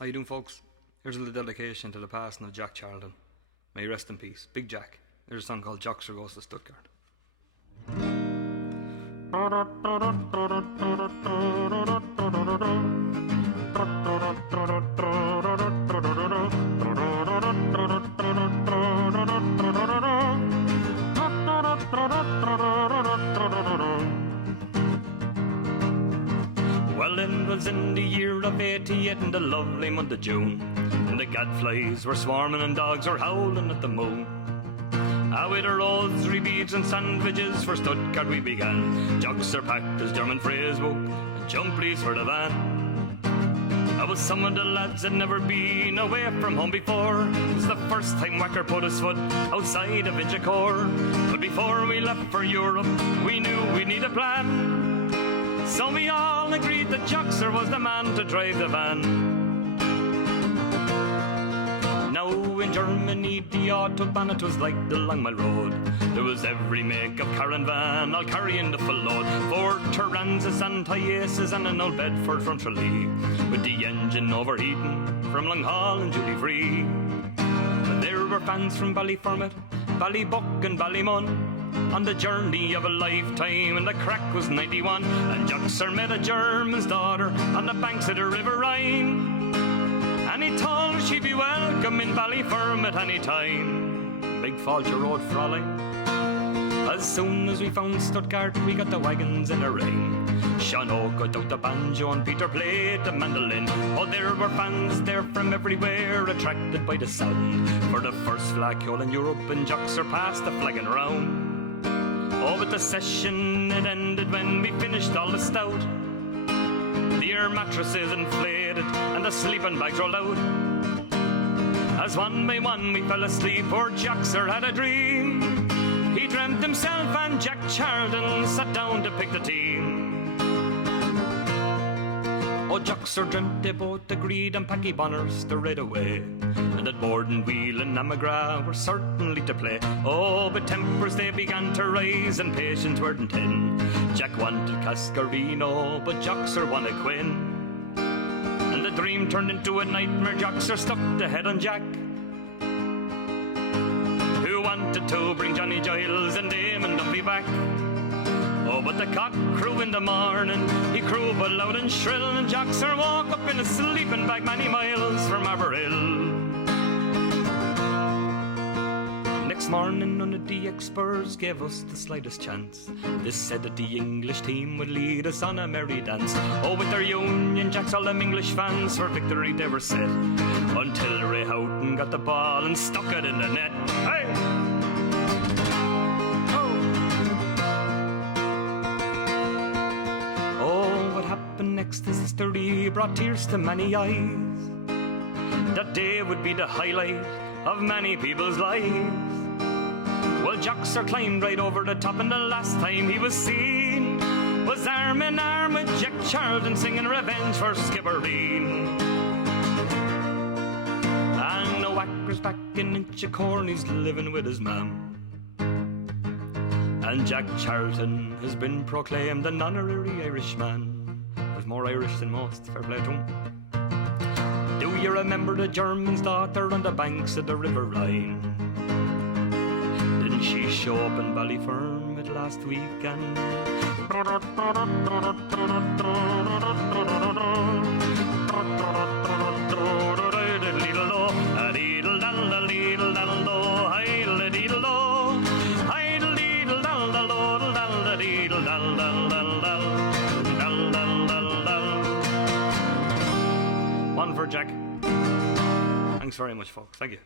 How you doing, folks? Here's a little dedication to the passing of Jack Charlton. May he rest in peace. Big Jack. There's a song called Joxer Goes to Stuttgart. Well, it was in the year of 88 in the lovely month of June, and the gadflies were swarming and dogs were howling at the moon. With our rosary beads and sandwiches for Stuttgart we began. Joxer packed his German phrase book and jumplies for the van. Some of the lads had never been away from home before. It was the first time Whacker put his foot outside of Inchicore. But before we left for Europe, we knew we'd need a plan. So we all agreed that Joxer was the man to drive the van. Now in Germany the autobahn, it was like the Long Mile Road. There was every make of car and van, all carrying the full load. 4 Tyranses and Toyotas and an old Bedford from Tralee, with the engine overheating from Long Hall and Duty Free. But there were fans from Ballyfermot, Ballybuck and Ballymun, on the journey of a lifetime, and the crack was 91. And Joxer met a German's daughter on the banks of the River Rhine, and he told her she'd be welcome in Ballyfermot any time. Big Falcher Road, Fraulein. As soon as we found Stuttgart, we got the wagons in a ring. Sean Oak got out the banjo and Peter played the mandolin. Oh, there were fans there from everywhere, attracted by the sound. For the first flagpole in Europe, and Joxer passed the flagging round. Oh, but the session, it ended when we finished all the stout. The air mattresses inflated and the sleeping bags rolled out. As one by one we fell asleep, poor Joxer had a dream. He dreamt himself and Jack Charlton sat down to pick the team. Oh, Joxer dreamt they both agreed on Packy Bonners to ride away, and that Borden, Wheel and Namagra were certainly to play. Oh, but tempers they began to rise and patience weren't in. Jack wanted Cascarino, but Joxer wanted Quinn. And the dream turned into a nightmare. Joxer stuck the head on Jack, who wanted to bring Johnny Giles and Damon Duffy back. Oh, but the cock crew in the morning, he crew but loud and shrill, and Joxer woke up in a sleeping bag many miles from Aberhill. Next morning none of the experts gave us the slightest chance. They said that the English team would lead us on a merry dance. Oh, with their Union Jacks, all them English fans for victory they were set, until Ray Houghton got the ball and stuck it in the net. Hey! What happened next is history, brought tears to many eyes. That day would be the highlight of many people's lives. Well, Joxer climbed right over the top, and the last time he was seen was arm in arm with Jack Charlton, singing Revenge for Skibbereen. And the Whacker's back in Inchicore, and he's living with his mam. And Jack Charlton has been proclaimed an honorary Irishman. There's more Irish than most, fair play to him. Do you remember the German's daughter on the banks of the River Rhine? Didn't she show up in Ballyfermot last weekend? One for Jack. Thanks very much, folks. Thank you.